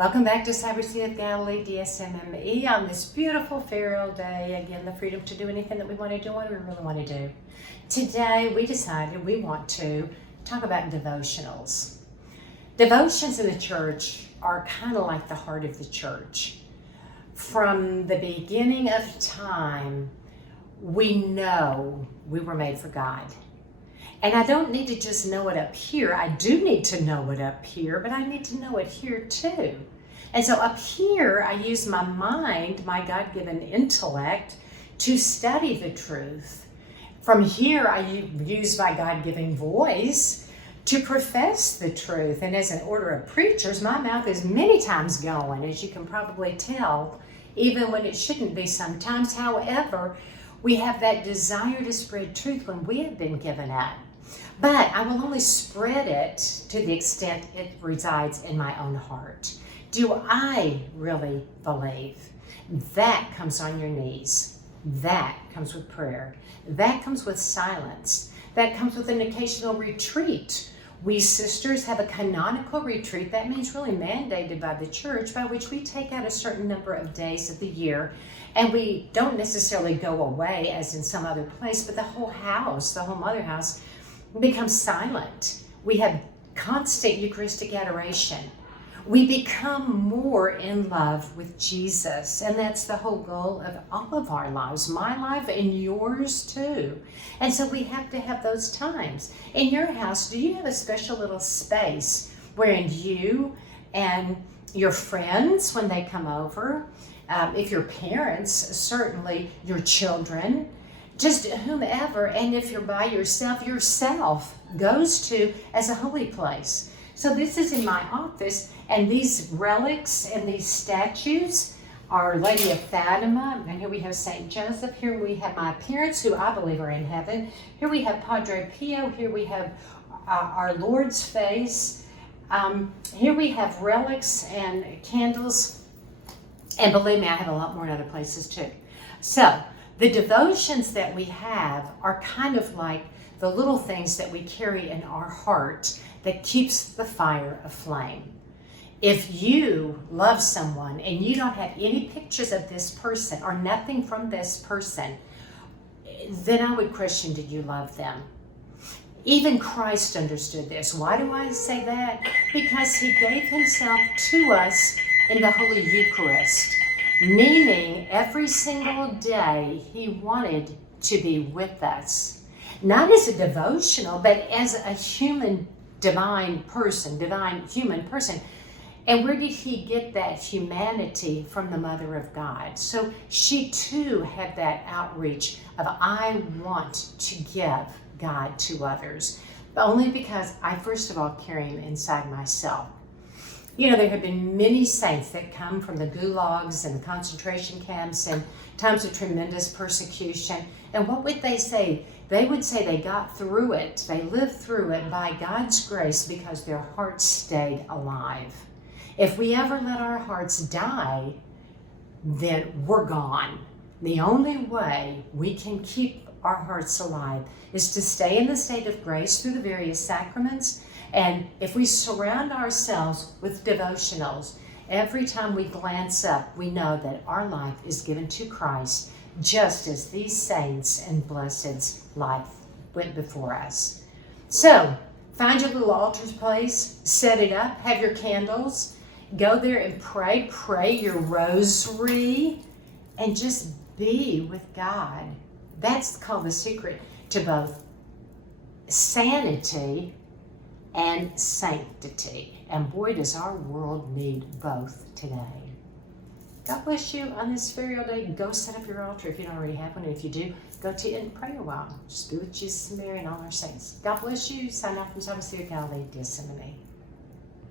Welcome back to Cyber Sea of Galilee, DSMME, on this beautiful ferial day. Again, the freedom to do anything that we want to do, what we really want to do. Today, we decided we want to talk about devotionals. Devotions in the church are kind of like the heart of the church. From the beginning of time, we know we were made for God. And I don't need to just know it up here. I do need to know it up here, but I need to know it here too. And so up here, I use my mind, my God-given intellect, to study the truth. From here, I use my God-given voice to profess the truth. And as an order of preachers, my mouth is many times going, as you can probably tell, even when it shouldn't be sometimes. However, we have that desire to spread truth when we have been given it. But I will only spread it to the extent it resides in my own heart. Do I really believe? That comes on your knees. That comes with prayer. That comes with silence. That comes with an occasional retreat. We sisters have a canonical retreat. That means really mandated by the church, by which we take out a certain number of days of the year. And we don't necessarily go away as in some other place, but the whole house, the whole mother house, becomes silent. We have constant Eucharistic adoration. We become more in love with Jesus. And that's the whole goal of all of our lives, my life and yours too. And so we have to have those times. In your house, do you have a special little space wherein you and your friends, when they come over, if your parents, certainly your children, just whomever, and if you're by yourself goes to as a holy place. So this is in my office, and these relics and these statues are Lady of Fatima, and here we have St. Joseph, here we have my parents who I believe are in heaven, here we have Padre Pio, here we have our Lord's face, here we have relics and candles, and believe me, I have a lot more in other places too. So, the devotions that we have are kind of like the little things that we carry in our heart that keeps the fire aflame. If you love someone and you don't have any pictures of this person or nothing from this person, then I would question, did you love them? Even Christ understood this. Why do I say that? Because he gave himself to us in the Holy Eucharist. Meaning every single day he wanted to be with us. Not as a devotional, but as a human, divine human person. And where did he get that humanity? From the Mother of God. So she too had that outreach of, I want to give God to others. But only because I first of all carry him inside myself. You know, there have been many saints that come from the gulags and the concentration camps and times of tremendous persecution. And what would they say? They would say they got through it. They lived through it by God's grace because their hearts stayed alive. If we ever let our hearts die, then we're gone. The only way we can keep our hearts alive is to stay in the state of grace through the various sacraments. And if we surround ourselves with devotionals, every time we glance up, we know that our life is given to Christ, just as these saints and blessed's life went before us. So, find your little altar place, set it up, have your candles, go there and pray your rosary, and just be with God. That's called the secret to both sanity and sanctity. And boy, does our world need both today. God bless you on this ferial day. Go set up your altar if you don't already have one. And if you do, go to it and pray a while. Just be with Jesus and Mary and all our saints. God bless you. Sign off from Cyber Sea of Galilee, DSMME.